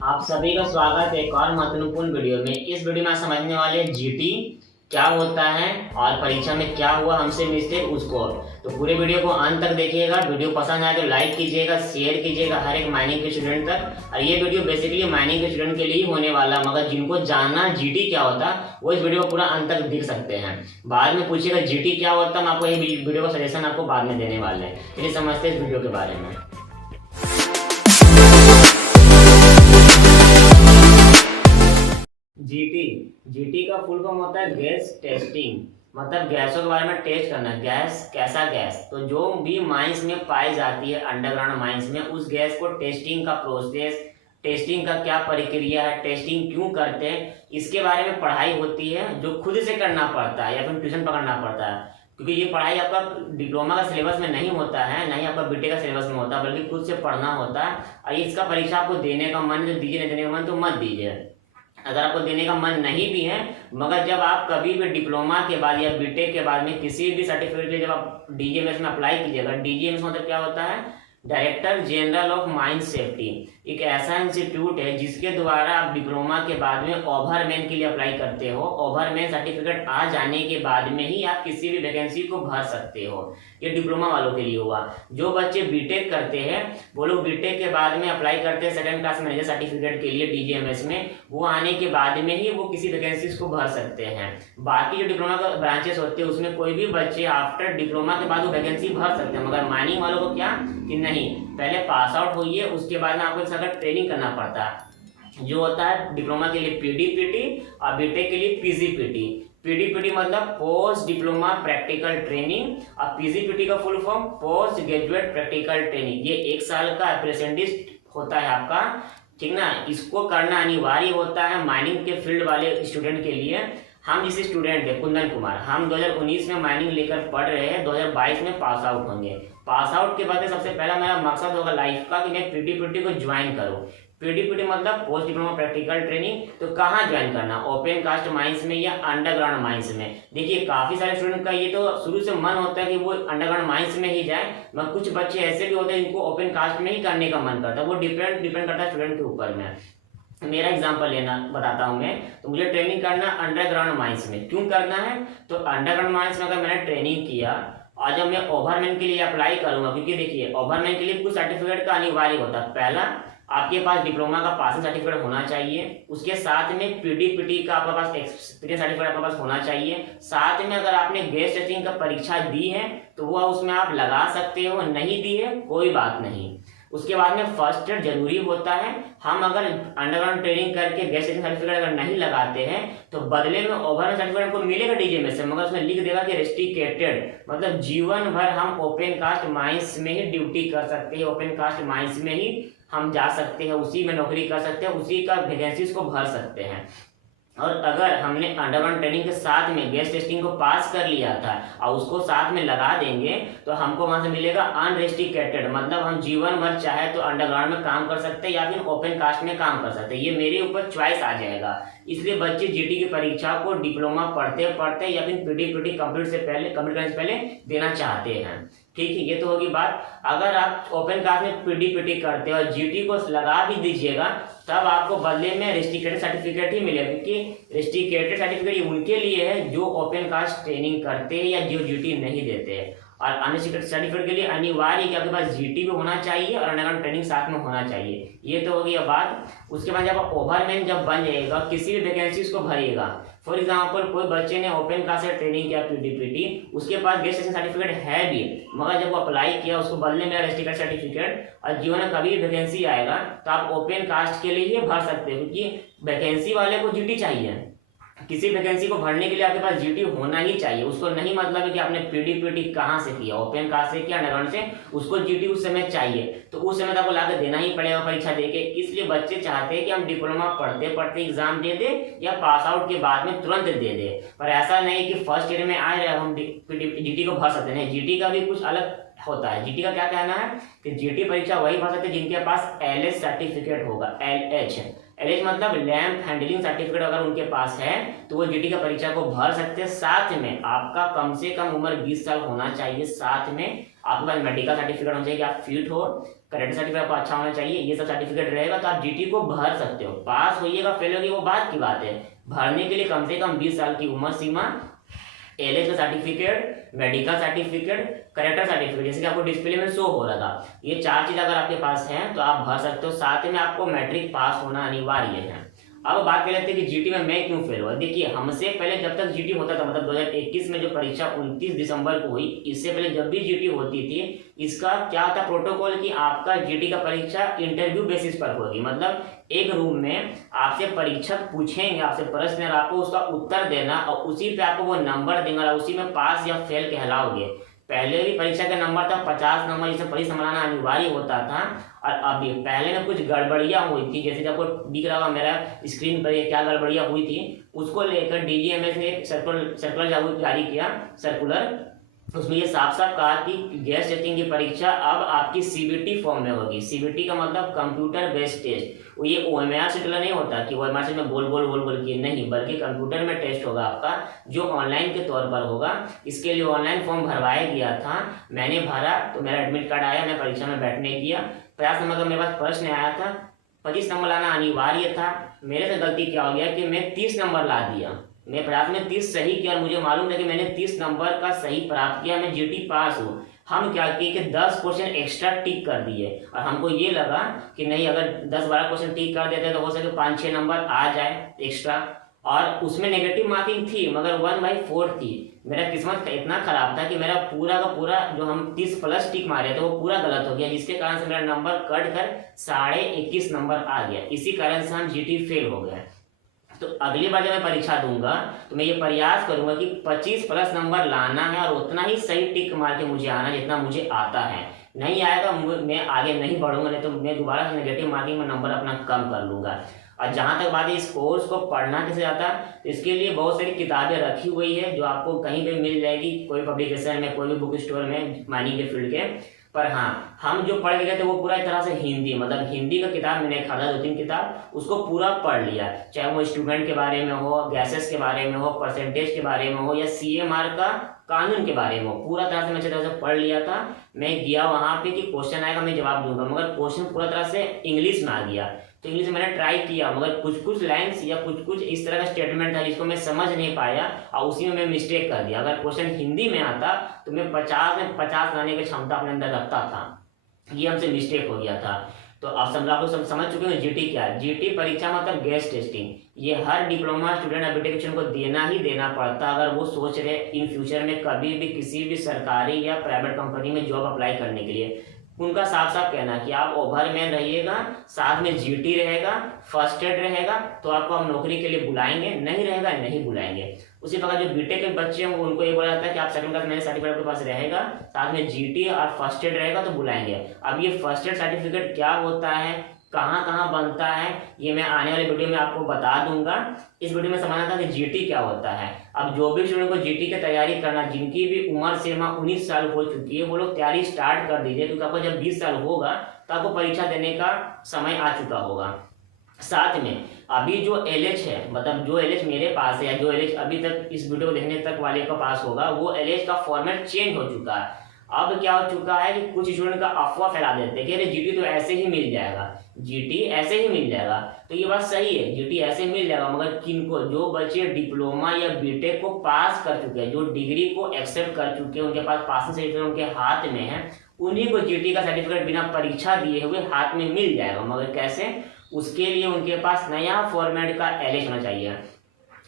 आप सभी का स्वागत है एक और महत्वपूर्ण वीडियो में। इस वीडियो में आप समझने वाले जीटी क्या होता है और परीक्षा में क्या हुआ हमसे मिस्टेक उसको। तो पूरे वीडियो को अंत तक देखिएगा। वीडियो पसंद आए तो लाइक कीजिएगा, शेयर कीजिएगा हर एक माइनिंग के स्टूडेंट तक। और ये वीडियो बेसिकली माइनिंग के स्टूडेंट के लिए ही होने वाला, मगर जिनको जानना जीटी क्या होता वो इस वीडियो को पूरा अंत तक देख सकते हैं। बाद में पूछिएगा जीटी क्या होता, हम आपको ये वीडियो का सजेशन आपको बाद में देने वाले हैं। चलिए समझते हैं इस वीडियो के बारे में। जीटी जीटी का फुल फॉर्म होता है गैस टेस्टिंग, मतलब गैसों के बारे में टेस्ट करना। गैस कैसा गैस, तो जो भी माइंस में पाई जाती है अंडरग्राउंड माइंस में, उस गैस को टेस्टिंग का प्रोसेस, टेस्टिंग का क्या प्रक्रिया है, टेस्टिंग क्यों करते हैं, इसके बारे में पढ़ाई होती है जो खुद से करना पड़ता है या फिर ट्यूशन पकड़ना पड़ता है। क्योंकि ये पढ़ाई आपका डिप्लोमा का सिलेबस में नहीं होता है, नहीं आपका बीटेक का सिलेबस में होता है, बल्कि खुद से पढ़ना होता है। और इसका परीक्षा आपको देने का मन तो दीजिए, नहीं देने का मन तो मत दीजिए। अगर आपको देने का मन नहीं भी है, मगर जब आप कभी भी डिप्लोमा के बाद या बीटेक के बाद में किसी भी सर्टिफिकेट के लिए जब आप डीजीएमएस में अप्लाई कीजिएगा, डीजीएमएस मतलब क्या होता है, director general of mine safety, एक ऐसा इंस्टीट्यूट है जिसके द्वारा आप डिप्लोमा के बाद में ओवरमैन के लिए अप्लाई करते हो। ओवरमैन सर्टिफिकेट आ जाने के बाद में ही आप किसी भी वैकेंसी को भर सकते हो। ये डिप्लोमा वालों के लिए हुआ। जो बच्चे बीटेक करते हैं वो लोग बीटेक के बाद में अप्लाई करते हैं सेकंड क्लास मैनेजर सर्टिफिकेट के लिए डीजीएमएस में। वो आने के बाद में ही वो किसी वैकेंसीज को भर सकते हैं। बाकी जो डिप्लोमा का ब्रांचेस होते हैं उसमें कोई भी बच्चे आफ्टर डिप्लोमा के बाद वो वैकेंसी भर सकते हैं, मगर माइनिंग वालों को क्या कि नहीं, पहले पास आउट होइए, उसके बाद में आपको इस तरह ट्रेनिंग करना पड़ता है। जो होता है डिप्लोमा के लिए पीडीपीटी और बीटेक के लिए पीजीपीटी। पीडीपीटी मतलब पोस्ट डिप्लोमा प्रैक्टिकल ट्रेनिंग और पीजीपीटी का full form post graduate practical training. ये 1 साल का अप्रेंटिस होता है आपका, ठीक ना। इसको करना अनिवार्य होता है माइनिंग के फील्ड वाले स्टूडेंट के लिए। हम जिस स्टूडेंट है कुंदन कुमार, हम 2019 में माइनिंग लेकर पढ़ रहे हैं, 2022 में पास आउट होंगे। पास आउट के बाद सबसे पहला मेरा मकसद होगा लाइफ का कि मैं पीडीपीटी को ज्वाइन करूं। पीडीपीटी मतलब पोस्ट डिप्लोमा प्रैक्टिकल ट्रेनिंग। तो कहाँ ज्वाइन करना, ओपन कास्ट माइंस में या अंडरग्राउंड माइंस में। देखिए काफी सारे स्टूडेंट का ये तो शुरू से मन होता है कि वो अंडरग्राउंड माइंस में ही जाए, मगर कुछ बच्चे ऐसे भी होते हैं जिनको ओपन कास्ट में ही करने का मन करता है। वो डिपेंड करता है स्टूडेंट के ऊपर में। मेरा एग्जांपल लेना बताता हूं मैं, तो मुझे ट्रेनिंग करना अंडरग्राउंड माइंस में। क्यों करना है, तो अंडरग्राउंड माइंस में अगर मैंने ट्रेनिंग किया और जब मैं ओवरमैन के लिए अप्लाई करूंगा, क्योंकि देखिए ओवरमैन के लिए कुछ सर्टिफिकेट का अनिवार्य होता है। पहला, आपके पास डिप्लोमा का पासिंग सर्टिफिकेट होना चाहिए। उसके साथ में पीडीपीटी का आपके पास एक्सपीरियंस सर्टिफिकेट आपके पास होना चाहिए। साथ में अगर आपने गैस टेस्टिंग का परीक्षा दी है तो वह उसमें आप लगा सकते हो, नहीं दी है कोई बात नहीं। उसके बाद में फर्स्ट एड जरूरी होता है। हम अगर अंडरग्राउंड ट्रेनिंग करके गैस टेस्टिंग सर्टिफिकेट अगर नहीं लगाते हैं तो बदले में ओवरऑल सर्टिफिकेट को मिलेगा डीजीएमएस से, मगर उसमें लिख देगा कि रेस्ट्रिक्टेड, मतलब जीवन भर हम ओपन कास्ट माइंस में ही ड्यूटी कर सकते हैं, ओपन कास्ट माइंस में ही हम जा सकते हैं, उसी में नौकरी कर सकते हैं, उसी का वैकेंसीज को भर सकते हैं। और अगर हमने अंडरग्राउंड ट्रेनिंग के साथ में गैस टेस्टिंग को पास कर लिया था और उसको साथ में लगा देंगे तो हमको वहां से मिलेगा अनरेस्ट्रिक्टेड, मतलब हम जीवन भर चाहे तो अंडरग्राउंड में काम कर सकते हैं या फिर ओपन कास्ट में काम कर सकते हैं। ये मेरे ऊपर चॉइस आ जाएगा। इसलिए बच्चे जीटी की परीक्षा को डिप्लोमा पढ़ते पढ़ते या फिर पीडीपीटी कंप्लीट करने से पहले देना चाहते हैं। ठीक है, ये तो होगी बात। अगर आप ओपन कास्ट में पीडीपीटी करते हो और जीटी को लगा भी दीजिएगा तब आपको बदले में रेस्ट्रिक्टेड सर्टिफिकेट ही मिलेगा, क्योंकि रेस्ट्रिक्टेड सर्टिफिकेट उनके लिए है जो ओपन कास्ट ट्रेनिंग करते हैं या जो जीटी नहीं देते हैं। और अनरेस्ट्रिक्टेड सर्टिफिकेट के लिए अनिवार्य कि आपके पास जीटी भी होना चाहिए और अंडरग्राउंड ट्रेनिंग साथ में होना चाहिए। ये तो हो गई बात। उसके बाद जब आप ओवरमैन जब बन जाएगा, किसी भी वैकेंसीज को भरिएगा, फॉर एग्जाम्पल कोई बच्चे ने ओपन कास्ट से ट्रेनिंग किया पीडीपीटी, उसके पास गैस स्टेशन सर्टिफिकेट है भी, मगर जब वो अप्लाई किया उसको बदले में रेस्ट्रिक्टेड सर्टिफिकेट, और जीवन में कभी वैकेंसी आएगा तो आप ओपन कास्ट के लिए भर सकते हो, क्योंकि वैकेंसी वाले को जीटी चाहिए। किसी वैकेंसी को भरने के लिए आपके पास जीटी होना ही चाहिए। उसको नहीं मतलब है कि आपने पीडीपीटी कहाँ से किया, ओपन कास्ट से किया, अंडरग्राउंड से, उसको जीटी उस समय चाहिए। तो उस समय आपको लाकर देना ही पड़ेगा परीक्षा देके। इसलिए बच्चे चाहते हैं कि हम डिप्लोमा पढ़ते पढ़ते एग्जाम दे दे या पास आउट के बाद में तुरंत दे दे। पर ऐसा नहीं कि फर्स्ट ईयर में आए हम जीटी को भर सकते हैं। जीटी का भी कुछ अलग होता है। जीटी का क्या कहना है कि जीटी परीक्षा वही भर सकते हैं जिनके पास एलएच सर्टिफिकेट होगा। एलएच मतलब लैंप हैंडलिंग सर्टिफिकेट अगर उनके पास है तो वो जीटी का परीक्षा को भर सकते हैं। साथ में आपका कम से कम उम्र 20 साल होना चाहिए। साथ में आपके पास मेडिकल सर्टिफिकेट होना चाहिए कि आप फिट हो, करेक्टर सर्टिफिकेट आपको अच्छा होना चाहिए, ये सब सर्टिफिकेट रहेगा तो आप जीटी को भर सकते हो। पास होइएगा फेल होगी वो बात की बात है, भरने के लिए कम से कम 20 साल की उम्र सीमा, एलएच का certificate, medical certificate, character certificate, जैसे कि आपको डिस्प्ले में शो हो रहा था, ये 4 चीज अगर आपके पास है तो आप भर सकते हो। साथ में आपको मैट्रिक पास होना अनिवार्य है। अब बात कर लेते हैं कि जीटी में मैं क्यों फेल हुआ। देखिए, हमसे पहले जब तक जीटी होता था, मतलब 2021 में जो परीक्षा 29 दिसंबर को हुई, इससे पहले जब भी जीटी होती थी, इसका क्या था प्रोटोकॉल कि आपका जीटी का परीक्षा इंटरव्यू बेसिस पर होगी। मतलब एक रूम में आपसे परीक्षक पूछेंगे आपसे प्रश्न और आपको उसका उत्तर देना और उसी पे आपको वो नंबर देंगे और उसी में पास या फेल कहलाओगे। पहले भी परीक्षा का नंबर था 50 नंबर, जिसमें परीक्षा संभालना अनिवार्य होता था। और अभी पहले में कुछ गड़बड़ियां हुई थी, जैसे कि आपको दिख रहा होगा मेरा स्क्रीन पर क्या गड़बड़ियां हुई थी, उसको लेकर डीजीएमएस ने एक सर्कुलर जारी किया, सर्कुलर। उसमें ये साफ साफ कहा कि गैस टेस्टिंग की परीक्षा अब आपकी सीबीटी फॉर्म में होगी। सीबीटी का मतलब कंप्यूटर बेस्ड टेस्ट, ये ओएमआर शीट नहीं होता कि ओएमआर शीट में बोल के नहीं, बल्कि कंप्यूटर में टेस्ट होगा आपका, जो ऑनलाइन के तौर पर होगा। इसके लिए ऑनलाइन फॉर्म भरवाया गया था, मैंने भरा तो मेरा एडमिट कार्ड आया, मैं परीक्षा में बैठने गया। 50 नंबर का मेरे पास प्रश्न आया था, 25 नंबर लाना अनिवार्य था। मेरे से गलती क्या हो गया कि मैं 30 नंबर ला दिया। मैं 50 में 30 सही किया और मुझे मालूम था कि मैंने 30 नंबर का सही प्राप्त किया, मैं जीटी पास हूँ। हम क्या किए कि 10 क्वेश्चन एक्स्ट्रा टिक कर दिए और हमको ये लगा कि नहीं, अगर 10-12 क्वेश्चन टिक कर देते तो हो सके 5-6 नंबर आ जाए एक्स्ट्रा। और उसमें नेगेटिव मार्किंग थी मगर 1/4 थी। मेरा किस्मत इतना खराब था कि मेरा पूरा का पूरा जो हम 30 प्लस टिक मारे थे वो पूरा गलत हो गया, जिसके कारण से मेरा नंबर कट कर 21.5 नंबर आ गया। इसी कारण से हम जीटी फेल हो गए। तो अगली बार जब मैं परीक्षा दूंगा तो मैं ये प्रयास करूंगा कि 25 प्लस नंबर लाना है और उतना ही सही टिक मार के मुझे आना जितना मुझे आता है। नहीं आएगा मैं आगे नहीं बढ़ूंगा, नहीं तो मैं दोबारा से नेगेटिव मार्किंग में नंबर अपना कम कर लूंगा। और जहाँ तक बात है इस कोर्स को पढ़ना कैसे जाता है, तो इसके लिए बहुत सारी किताबें रखी हुई है जो आपको कहीं पे मिल जाएगी, कोई पब्लिकेशन में, कोई भी बुक स्टोर में माइनिंग के फील्ड के। पर हाँ, हम जो पढ़ के गए थे वो पूरा एक तरह से हिंदी, मतलब हिंदी का किताब मैंने खरीदा 2-3 किताब, उसको पूरा पढ़ लिया। चाहे वो स्टूडेंट के बारे में हो, गैसेस के बारे में हो, परसेंटेज के बारे में हो, या सीएमआर का कानून के बारे में हो, पूरा तरह से मैं अच्छी तरह से पढ़ लिया था। मैं गया वहां पे कि क्वेश्चन आएगा मैं जवाब दूंगा, मगर क्वेश्चन पूरा तरह से इंग्लिश में आ गया। तो इंग्लिश में मैंने ट्राई किया मगर कुछ लाइन्स या कुछ इस तरह का स्टेटमेंट था जिसको मैं समझ नहीं पाया और उसी में मैं मिस्टेक कर दिया। अगर क्वेश्चन हिंदी में आता तो मैं 50 में 50 लाने की क्षमता अपने अंदर रखता था, ये हमसे मिस्टेक हो गया था। तो आप लोग समझ चुके हो जीटी क्या है। जीटी परीक्षा मतलब गैस टेस्टिंग, ये हर डिप्लोमा स्टूडेंट एप्लीकेशन को देना ही देना पड़ता अगर वो सोच रहे इन फ्यूचर में कभी भी किसी भी सरकारी या प्राइवेट कंपनी में जॉब अप्लाई करने के लिए। उनका साफ साफ कहना कि आप ओवरमैन रहिएगा, साथ में जीटी रहेगा, फर्स्ट एड रहेगा तो आपको हम नौकरी के लिए बुलाएंगे, नहीं रहेगा नहीं बुलाएंगे। उसी प्रकार जो बीटेक के बच्चे हैं उनको ये बोला जाता है कि आप सेकंड क्लास में सर्टिफिकेट आपके पास रहेगा, साथ में जीटी और फर्स्ट एड रहेगा तो बुलाएंगे। अब ये फर्स्ट एड सर्टिफिकेट क्या होता है, कहाँ कहाँ बनता है, ये मैं आने वाले वीडियो में आपको बता दूंगा। इस वीडियो में समझना था कि जीटी क्या होता है। अब जो भी स्टूडेंट को जीटी की तैयारी करना, जिनकी भी उम्र सीमा 19 साल हो चुकी है, वो लोग तैयारी स्टार्ट कर दीजिए, क्योंकि आपको जब 20 साल होगा तो आपको परीक्षा देने का समय आ चुका होगा। साथ में अभी जो एलएच है, मतलब जो एलएच मेरे पास है या जो एलएच अभी तक इस वीडियो को देखने तक वाले का पास होगा, वो एलएच का फॉर्मेट चेंज हो चुका है। अब क्या हो चुका है कि कुछ स्टूडेंट का अफवाह फैला देते हैं कि अरे जीटी तो ऐसे ही मिल जाएगा, जीटी ऐसे ही मिल जाएगा। तो ये बात सही है, जीटी ऐसे मिल जाएगा, मगर किनको, जो बच्चे डिप्लोमा या बीटेक को पास कर चुके हैं, जो डिग्री को एक्सेप्ट कर चुके हैं, उनके पास पासिंग सर्टिफिकेट उनके हाथ में है, उन्हीं को जीटी का सर्टिफिकेट बिना परीक्षा दिए हुए हाथ में मिल जाएगा। मगर कैसे, उसके लिए उनके पास नया फॉर्मेट का एलएच होना चाहिए।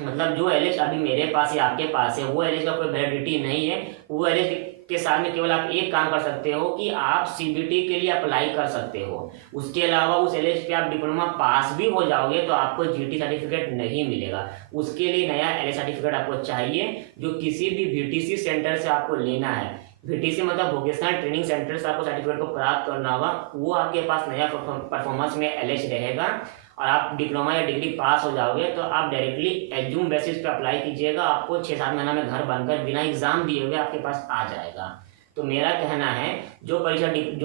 मतलब जो एलएच अभी मेरे पास या आपके पास है वो एलएच का कोई वैलिडिटी नहीं है। वो एलएच के साथ में केवल आप एक काम कर सकते हो कि आप सीबीटी के लिए अप्लाई कर सकते हो। उसके अलावा उस एलएच पे आप डिप्लोमा पास भी हो जाओगे तो आपको जीटी सर्टिफिकेट नहीं मिलेगा। उसके लिए नया एलएच सर्टिफिकेट आपको चाहिए, जो किसी भी वीटीसी सेंटर से आपको लेना है। वीटीसी मतलब वोकेशनल ट्रेनिंग सेंटर से आपको सर्टिफिकेट को प्राप्त करना होगा। वो आपके पास नया परफॉर्मेंस में एलएच रहेगा और आप डिप्लोमा या डिग्री पास हो जाओगे तो आप डायरेक्टली एग्जूम बेसिस पे अप्लाई कीजिएगा, आपको 6-7 महीना में घर बनकर बिना एग्जाम दिए हुए आपके पास आ जाएगा। तो मेरा कहना है जो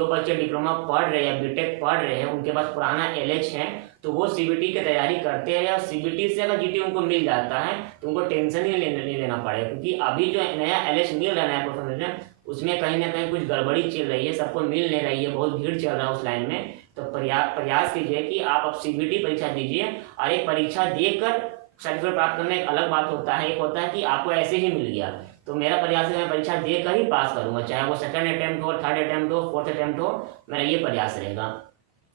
बच्चे डिप्लोमा पढ़ रहे हैं या बीटेक पढ़ रहे हैं, उनके पास पुराना एलएच है तो वो सीबीटी की तैयारी करते हैं, या सीबीटी से अगर जीटी उनको मिल जाता है तो उनको टेंशन ही नहीं लेना पड़ेगा, क्योंकि अभी जो नया एलएच मिल रहा है, नया परफॉर्मेंस में, उसमें कहीं ना कहीं कुछ गड़बड़ी चल रही है, सबको मिल नहीं रही है, बहुत भीड़ चल रहा है उस लाइन में, तो प्रयास कीजिए कि आप अब सीबीटी परीक्षा दीजिए। और एक परीक्षा देकर सर्टिफिकेट प्राप्त करना एक अलग बात होता है, एक होता है कि आपको ऐसे ही मिल गया। तो मेरा प्रयास है मैं परीक्षा देकर ही पास करूंगा, चाहे वो सेकंड अटेम्प्ट हो, थर्ड अटेम्प्ट हो, फोर्थ अटेम्प्ट हो, मेरा ये प्रयास रहेगा।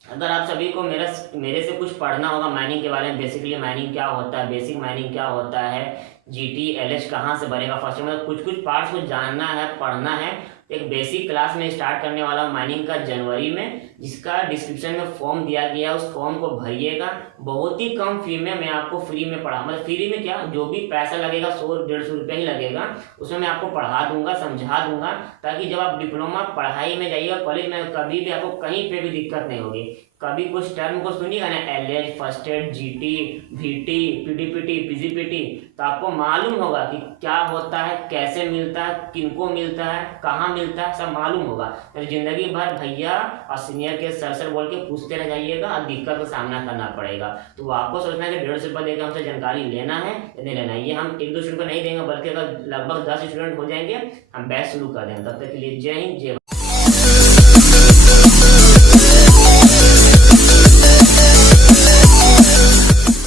अगर आप सभी को मेरे से कुछ पढ़ना होगा माइनिंग के बारे में, बेसिकली माइनिंग क्या होता है, बेसिक माइनिंग क्या होता है, जीटी एलएच कहाँ से बनेगा, फर्स्ट में कुछ पार्ट्स को जानना है, पढ़ना है। एक बेसिक क्लास में स्टार्ट करने वाला माइनिंग का जनवरी में, जिसका डिस्क्रिप्शन में फॉर्म दिया गया, उस फॉर्म को भरिएगा। बहुत ही कम फी में मैं आपको फ्री में पढ़ा, मतलब फ्री में क्या, जो भी पैसा लगेगा 100-150 रुपये ही लगेगा, उसमें मैं आपको पढ़ा दूंगा, समझा दूंगा, ताकि जब आप डिप्लोमा पढ़ाई में जाइएगा कॉलेज में, कभी भी आपको कहीं पे भी दिक्कत नहीं होगी। कभी कुछ टर्म को सुनिएगा ना, LH, first aid, GT, VT, PDPT, PGPT, तो आपको मालूम होगा कि क्या होता है, कैसे मिलता है, किनको मिलता है, कहाँ मिलता है, सब मालूम होगा। तो जिंदगी भर भैया और सीनियर के सर बोल के पूछते रह जाइएगा और दिक्कत का सामना करना पड़ेगा। तो आपको सोचना है कि 150 रुपये देकर हमसे जानकारी लेना है या नहीं लेना है, ये हम 1-2 स्टूडेंट को नहीं देंगे, बल्कि अगर लगभग 10 स्टूडेंट हो जाएंगे हम बैच शुरू कर देंगे। तब तक के लिए जय हिंद, जय भारत।